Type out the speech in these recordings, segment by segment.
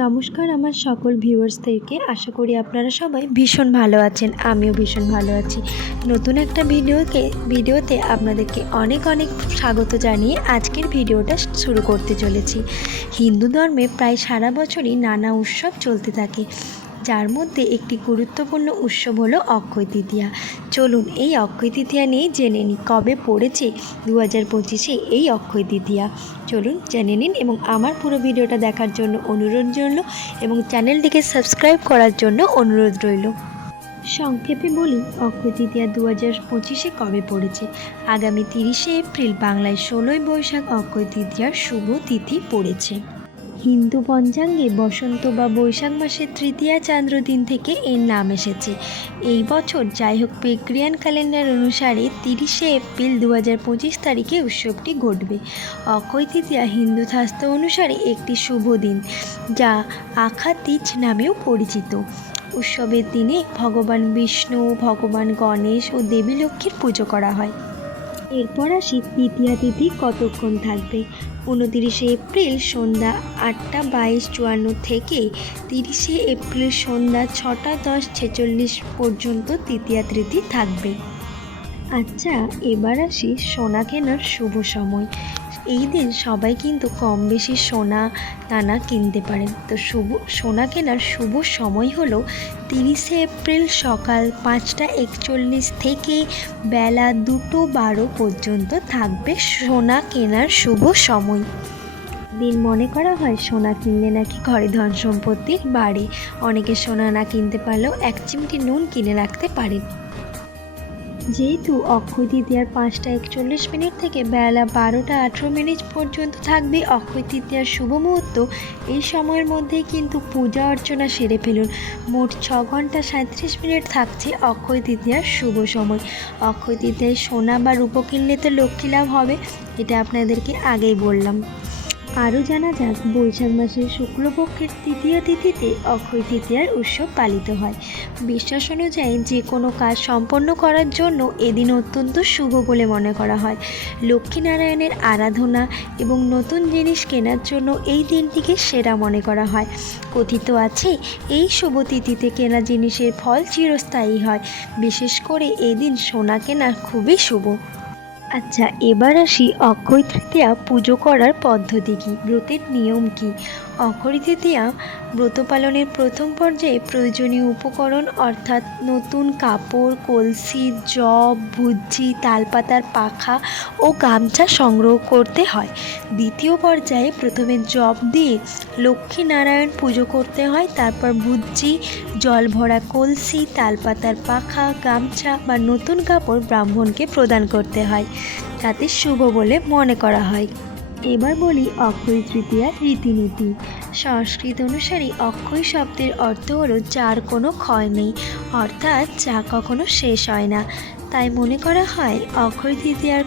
নমস্কার আমার সকল ভিউয়ার্সদেরকে আশা করি আপনারা সবাই ভীষণ ভালো আছেন, আমিও ভীষণ ভালো আছি। নতুন একটা ভিডিওকে, ভিডিওতে আপনাদেরকে অনেক অনেক স্বাগত জানিয়ে আজকের ভিডিওটা শুরু করতে চলেছি। হিন্দু ধর্মে প্রায় সারা বছরই নানা উৎসব চলতে থাকে। যার মধ্যে একটি গুরুত্বপূর্ণ উৎসব হলো অক্ষয় তৃতীয়া। চলুন এই অক্ষয় তৃতীয়া নিয়ে জেনে নিই, কবে পড়েছে দু হাজার পঁচিশে এই অক্ষয় তৃতীয়া। চলুন জেনে নিন এবং আমার পুরো ভিডিওটা দেখার জন্য অনুরোধ রইল এবং চ্যানেলটিকে সাবস্ক্রাইব করার জন্য অনুরোধ রইল। সংক্ষেপে বলি, অক্ষয় তৃতীয়া দু হাজার পঁচিশে কবে পড়েছে? আগামী তিরিশে এপ্রিল বাংলায় ষোলোই বৈশাখ অক্ষয় তৃতীয়ার শুভ তিথি পড়েছে। হিন্দু পঞ্চাঙ্গে বসন্ত বা বৈশাখ মাসের তৃতীয়া চান্দ্র দিন থেকে এর নাম এসেছে। এই বছর যাই হোক পেগ্রিয়ান ক্যালেন্ডার অনুসারে তিরিশে এপ্রিল দু হাজার পঁচিশ তারিখে উৎসবটি ঘটবে। অক্ষয় তৃতীয়া হিন্দু শাস্ত্র অনুসারে একটি শুভ দিন, যা আখা তিজ নামেও পরিচিত। উৎসবের দিনে ভগবান বিষ্ণু, ভগবান গণেশ ও দেবী লক্ষ্মীর পুজো করা হয়। এরপর আসি তৃতীয়া তিথি কতক্ষণ থাকবে? উনতিরিশে এপ্রিল সন্ধ্যা আটটা বাইশ চুয়ান্ন থেকে তিরিশে এপ্রিল সন্ধ্যা ছটা দশ ছেচল্লিশ পর্যন্ত তৃতীয়া তিথি থাকবে। আচ্ছা এবার আসি সোনা কেনার শুভ সময়। এই দিন সবাই কিন্তু কম বেশি সোনা দানা কিনতে পারেন। তো শুভ, সোনা কেনার শুভ সময় হলো তিরিশে এপ্রিল সকাল পাঁচটা একচল্লিশ থেকে বেলা দুটো বারো পর্যন্ত থাকবে সোনা কেনার শুভ সময়। দিন মনে করা হয় সোনা কিনলে নাকি ঘরে ধন সম্পত্তি বাড়ে। অনেকে সোনা না কিনতে পারলেও এক চিমটি নুন কিনে রাখতে পারেন। যেহেতু অক্ষয় তৃতীয়ার পাঁচটা একচল্লিশ মিনিট থেকে বেলা বারোটা আঠেরো মিনিট পর্যন্ত থাকবে, অক্ষয় তৃতীয়ার শুভ মুহূর্ত। এই সময়ের মধ্যে কিন্তু পূজা অর্চনা সেরে ফেলুন। মোট ছ ঘণ্টা সাঁত্রিশ মিনিট থাকছে অক্ষয় তৃতীয়ার শুভ সময়। অক্ষয় তৃতীয়ায় সোনা বা রূপো কিনলে তো লক্ষ্মী লাভ হবে, এটা আপনাদেরকে আগেই বললাম। আরও জানা যাক, বৈশাখ মাসের শুক্লপক্ষের তৃতীয় তিথিতে অক্ষয় তৃতীয়ার উৎসব পালিত হয়। বিশ্বাস অনুযায়ী যে কোনো কাজ সম্পন্ন করার জন্য এদিন অত্যন্ত শুভ বলে মনে করা হয়। লক্ষ্মীনারায়ণের আরাধনা এবং নতুন জিনিস কেনার জন্য এই দিনটিকে সেরা মনে করা হয়। কথিত আছে, এই শুভ তিথিতে কেনা জিনিসের ফল চিরস্থায়ী হয়। বিশেষ করে এদিন সোনা কেনা খুবই শুভ। আচ্ছা এবার আসি অক্ষয় তৃতীয়া পুজো করার পদ্ধতি কী? ব্রতের নিয়ম কী? অক্ষয় তৃতীয়া ব্রত পালনের প্রথম পর্যায়ে প্রয়োজনীয় উপকরণ অর্থাৎ নতুন কাপড়, কলসি, জব, ভুজ্জি, তালপাতার পাখা ও গামছা সংগ্রহ করতে হয়। দ্বিতীয় পর্যায়ে প্রথমে জব দিয়ে লক্ষ্মী নারায়ণ পুজো করতে হয়, তারপর ভুজ্জি, জল ভরা কলসি, তালপাতার পাখা, গামছা বা নতুন কাপড় ব্রাহ্মণকে প্রদান করতে হয়। তাতে শুভ বলে মনে করা হয়। এবার বলি অক্ষয় তৃতীয়ার রীতিনীতি। সংস্কৃত অনুসারে অক্ষয় শব্দের অর্থ হলো যার কোনো ক্ষয় নেই, অর্থাৎ যা কখনো শেষ হয় না। তাই মনে করা হয় অক্ষয় তৃতীয়ার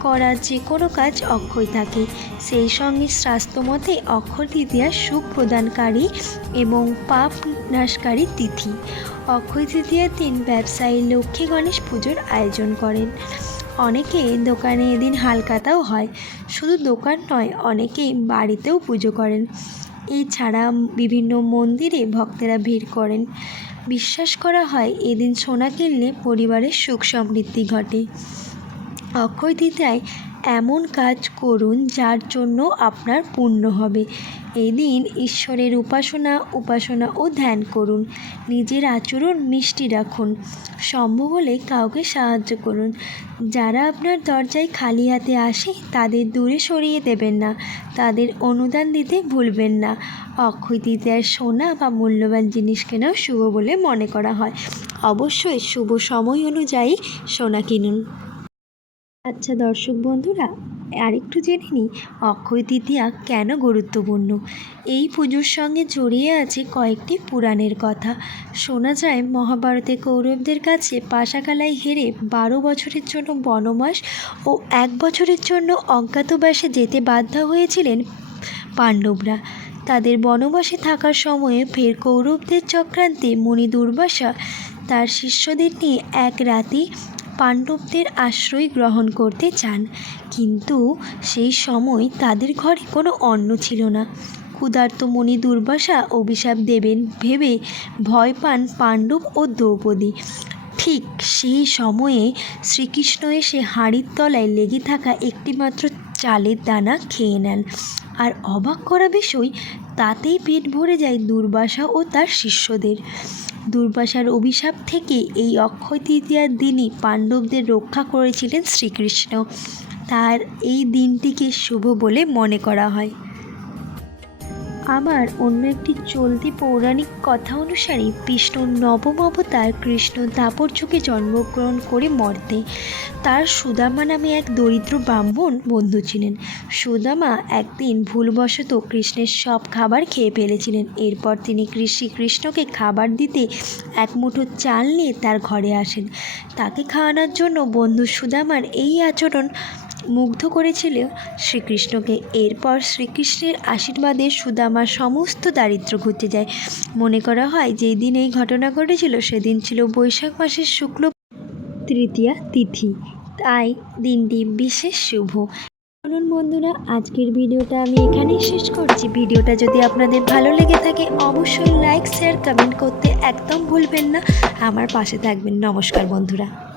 করা যে কোনো কাজ অক্ষয় থাকে। সেই সঙ্গে স্বাস্থ্যমতে অক্ষয় তৃতীয়া সুখ প্রদানকারী এবং পাপ নাশকারী তিথি। অক্ষয় তৃতীয়ার দিন ব্যবসায়ী লক্ষ্মী গণেশ পুজোর আয়োজন করেন। অনেকে দোকানে এদিন হালকাতাও হয়। শুধু দোকান নয়, অনেকেই বাড়িতেও পুজো করেন। এছাড়া বিভিন্ন মন্দিরে ভক্তেরা ভিড় করেন। বিশ্বাস করা হয়, এদিন সোনা কিনলে পরিবারের সুখ সমৃদ্ধি ঘটে। অক্ষয় তৃতীয়ায় এমন কাজ করুন যার জন্য আপনার পুণ্য হবে। এই দিন ঈশ্বরের উপাসনা উপাসনা ও ধ্যান করুন। নিজের আচরণ মিষ্টি রাখুন। সম্ভব হলে কাউকে সাহায্য করুন। যারা আপনার দরজায় খালি হাতে আসে, তাদের দূরে সরিয়ে দেবেন না। তাদের অনুদান দিতে ভুলবেন না। অক্ষয় তৃতীয়ার সোনা বা মূল্যবান জিনিস কেনাও শুভ বলে মনে করা হয়। অবশ্যই শুভ সময় অনুযায়ী সোনা কিনুন। আচ্ছা দর্শক বন্ধুরা, আরেকটু জেনে নিই, অক্ষয় তৃতীয়া কেন গুরুত্বপূর্ণ? এই পুজোর সঙ্গে জড়িয়ে আছে কয়েকটি পুরাণের কথা। শোনা যায়, মহাভারতে কৌরবদের কাছে পাশাকালায় হেরে বারো বছরের জন্য বনবাস ও এক বছরের জন্য অজ্ঞাতবাসে যেতে বাধ্য হয়েছিলেন পাণ্ডবরা। তাদের বনবাসে থাকার সময়ে ফের কৌরবদের চক্রান্তে মুনি দুর্বাসা তার শিষ্যদের নিয়ে এক রাতে পাণ্ডবদের আশ্রয় গ্রহণ করতে চান, কিন্তু সেই সময় তাদের ঘরে কোনো অন্ন ছিল না। ক্ষুধার্ত মণি দুর্বাসা অভিশাপ দেবেন ভেবে ভয় পান পাণ্ডব ও দ্রৌপদী। ঠিক সেই সময়ে শ্রীকৃষ্ণ এসে হাঁড়ির তলায় লেগে থাকা একটিমাত্র চালের দানা খেয়ে নেন। আর অবাক করা বিষয়, তাতেই পেট ভরে যায় দুর্বাসা ও তার শিষ্যদের। দুর্বাসার অভিশাপ থেকে এই অক্ষয় তৃতীয়ার দিনই পাণ্ডবদের রক্ষা করেছিলেন শ্রীকৃষ্ণ। তার এই দিনটিকে শুভ বলে মনে করা হয়। আবার অন্য একটি চলতি পৌরাণিক কথা অনুসারে বিষ্ণুর নবম অবতার কৃষ্ণ দাপর যুগে জন্মগ্রহণ করে মর্তে। তার সুদামা নামে এক দরিদ্র ব্রাহ্মণ বন্ধু ছিলেন। সুদামা একদিন ভুলবশত কৃষ্ণের সব খাবার খেয়ে ফেলেছিলেন। এরপর তিনি কৃষি কৃষ্ণকে খাবার দিতে এক মুঠো চাল নিয়ে তার ঘরে আসেন। তাকে খাওয়ানোর জন্য বন্ধু সুদামার এই আচরণ মুগ্ধ করেছিল শ্রীকৃষ্ণকে। এরপর শ্রীকৃষ্ণের আশীর্বাদে সুদামার সমস্ত দারিদ্র্য ঘুচে যায়। মনে করা হয় যেই দিন এই ঘটনা ঘটেছিল, সেদিন ছিল বৈশাখ মাসের শুক্ল তৃতীয়া তিথি। তাই দিনটি বিশেষ শুভ। চলুন বন্ধুরা, আজকের ভিডিওটা আমি এখানেই শেষ করছি। ভিডিওটা যদি আপনাদের ভালো লেগে থাকে, অবশ্যই লাইক, শেয়ার, কমেন্ট করতে একদম ভুলবেন না। আমার পাশে থাকবেন। নমস্কার বন্ধুরা।